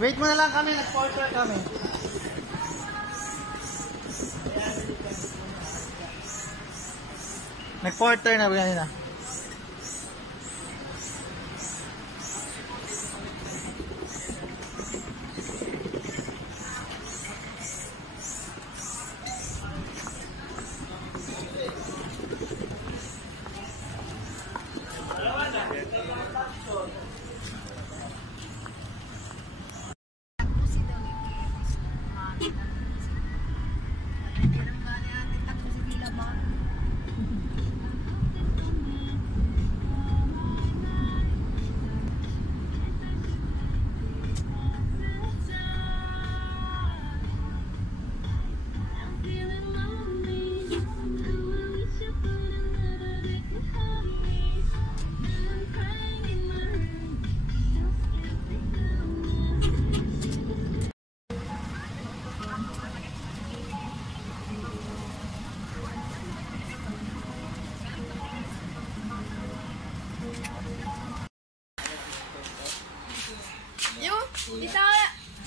Wait mo na lang kami, nag-porter kami. Nag-porter na ba kanina?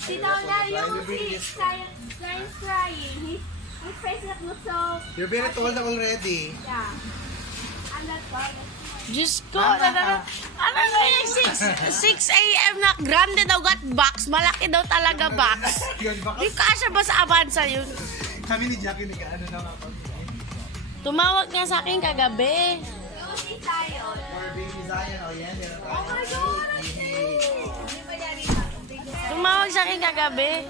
Dito na yung science crying. His face looks so... You're very tall already. Yeah. And that's why... Diyos ko, ano na yung 6 a.m. na grande daw got box. Malaki daw talaga box. Di kasya ba sa Avanza yun? Kami ni Jackie, ano na nga. Tumawag nga sa akin kagabi. Yung si Zion. For baby Zion, oh yan. Oh my God! Tumawag sa akin kagabi.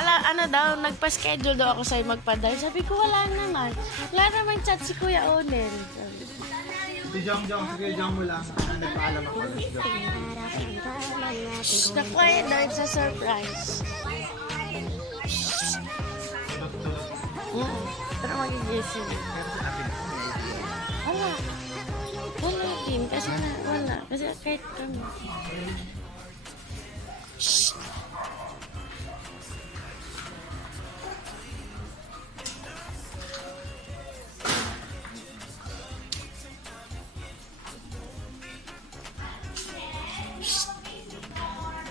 Ano daw, nagpa-schedule daw ako sa'yo magpa-dive. Sabi ko, wala naman. Wala naman chat si Kuya Onel. Si Jong, sige Jong mo lang. Nagpaalam ako. Shhh, na-quiet dive sa surprise. Pero magigising. Wala. Wala din. Kasi wala. Kasi kahit kami. Shhh.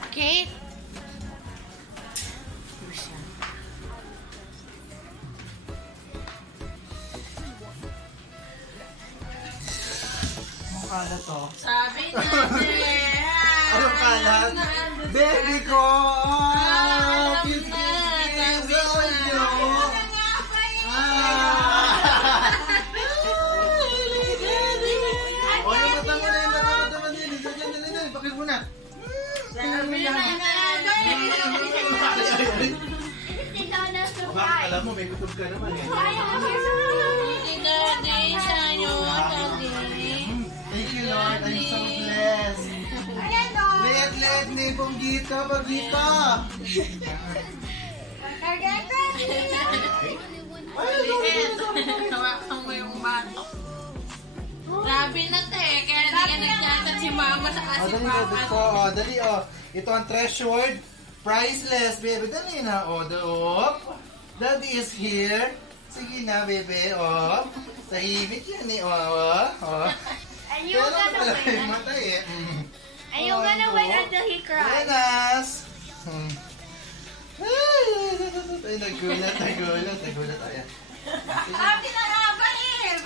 Kate? Mukha na to. Sabi natin! Anong kalat? Baby ko! Cute! Bakit mo na? Bakit alam mo, may gutom ka naman eh. Thank you Lord, I'm so blessed. Let ni Bonggito, Bonggito. Hawakan mo yung batok. Grabe na te, kaya hindi ka nagchat si mama sa kasi papa. Dali oh. Ito ang treasured, priceless, baby. Dali na, Daddy is here. Sige na, baby, Tahimik yan eh, And you're gonna win. Matay eh. And you're gonna win until he cries. Buenas! Ay, nagulat. Ayan. Sabi na nga ba eh!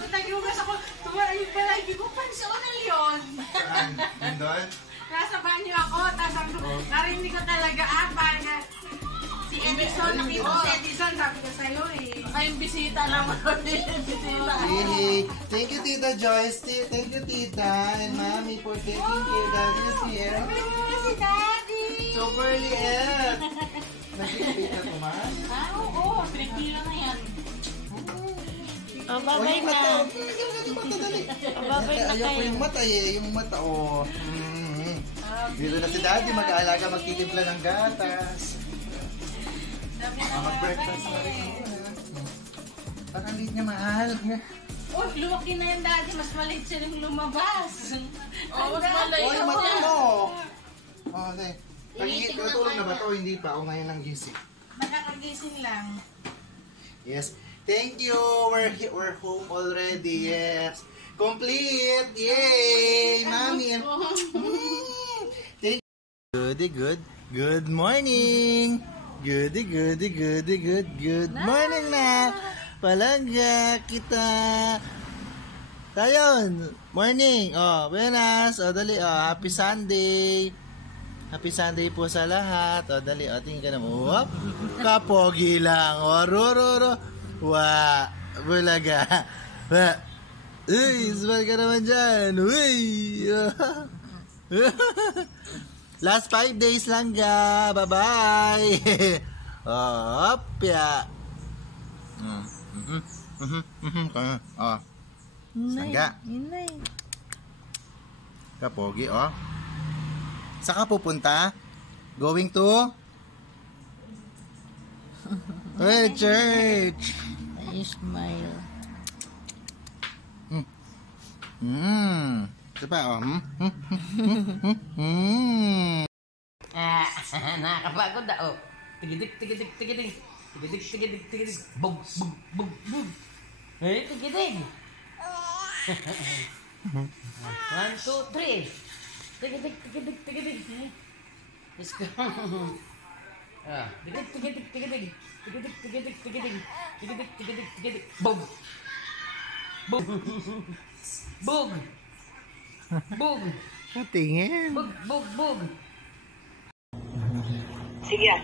Nag-iugas ako, tumaray pala, hindi ko pansonan yun. Saan? Nandun? Nasa banyo ako, tapos narinig ko talaga, na si Edison, nakita ko si Edison, sabi ko sa'yo eh. Baka yung bisita naman bisita. Really? Thank you, Tita Joyce. Thank you, Tita and Mommy for taking care. Daddy is here. Si Daddy! Super liit! Nag-repeat na tumas? Oo, pinagpila na yan. Babay na. Babay na Ayaw ko kayo. yung mata eh. Yung mata, Dito na si Daddy, mag-aalaga, magtitimpla ng gatas. Mag-breakfast na rin. Parang liit niya, mahal. Oh, lumaki na yung Daddy. Mas maliit silang lumabas. Mas maliit Yung mata siya. mo. Okay. Natulog na ba ito? Hindi pa. Ako ngayon ang gising. Nakakagising lang. Yes. Thank you. We're home already. Yes. Complete. Yay! Mami. Thank you. Good morning. Good morning na. Palangga kita. Tayon, morning. Oh, buenas. Oh, dali. Oh, happy Sunday. Happy Sunday po sa lahat. Oh, dali. Oh, tingin ka naman. Whoop. Kapogi lang. Oh, ro. Wa. Bulaga. Wa. Uy, smile ka naman dyan. Uy. Last 5 days lang ga. Bye-bye. Opya. Oh. Sangga. Kapogi, oh. Saan ka pupunta? Going to? Church. Smile. Ito pa, oh. Nakakapagod na, oh. Tigidik. Bug. Eh, tigidik. 1, 2, 3. Tigidik. Let's go. Tigidik. Bug. Tingin. Bug. Sige.